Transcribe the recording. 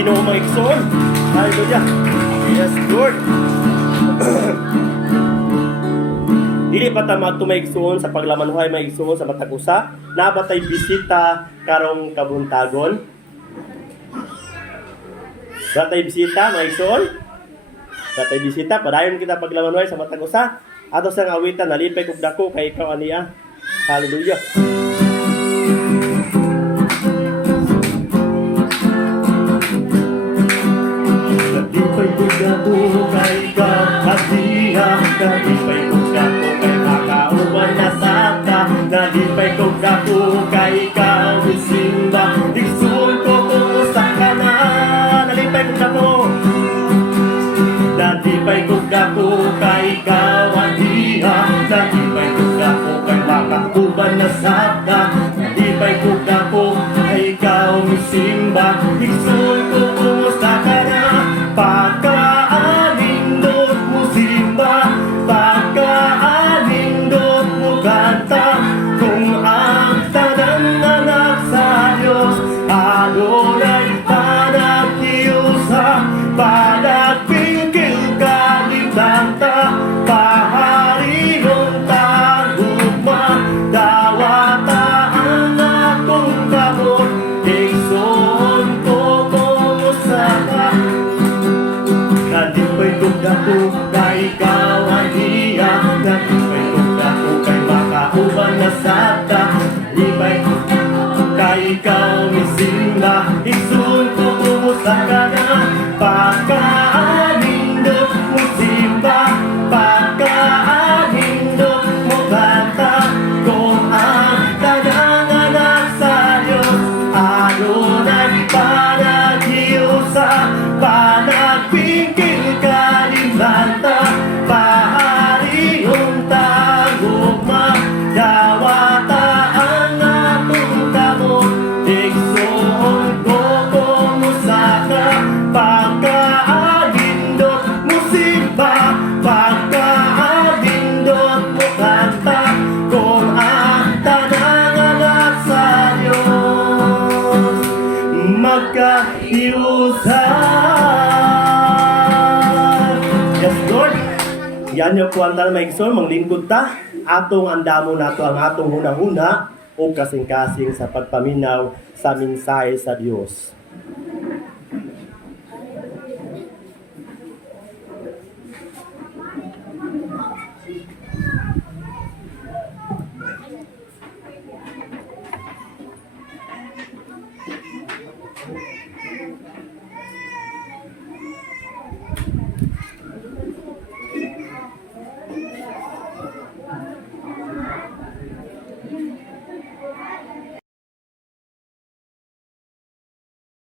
Ginoo mga igsoon. Hallelujah. Yes, Lord. Dili pa ta magtumaigsoon sa paglamanuhay maigsoon sa matag usa. Nabatay bisita karong kabuntagon. Batay bisita maigsoon. Batay bisita padayon kita paglamanuhay sa matag usa. Ato sa awitan nalipay kog dako kay ikaw aniya. Hallelujah. Nalipay kog dako kay ikaw aniya. Nalipay kog dako kay makauban na saka. Nalipay kog dako kay ikaw simba. Igsoon ko kung usa ka na. Nalipay kog dako. Nalipay kog dako kay ikaw aniya. Nalipay kog dako kay makauban na saka. Nalipay kog dako kay ikaw simba. Igsoon ko kung usa ka na. Pagkaanindot mo simba, pagkaanindot mo kanta. Kung ang tanang anak sa Diyos, adonay panagkiusa, panagpingkil kalibanta, pahariyong tagugma, dawata ang akong kamot, igsoon ko kung usa ka. Nalipay kog dako kay ikaw aniya. Nalipay kog dako kay makauban na saka. Nalipay kog dako kay ikaw misimba. Igsoon ko kung usa ka na. Pagkaanindot mo simba, pagkaanindot mo kanta. Kung ang tanang anak sa Diyos, adonay panaghiusa, panagpingkil kalibanta, pahariyong tagugma, dawata ang atong kamot, igsoon ko kung usa ka. Pagkaanindot mo simba, pagkaanindot mo kanta, kung ang tanang anak sa Diyos magkahiusan. Yes, Lord. Yan yung kuwantal maigsoon, manglingkod ta. Atong andamo nato ang atong hunahuna o kasing-kasing sa pagpaminaw sa mensahe sa Dios.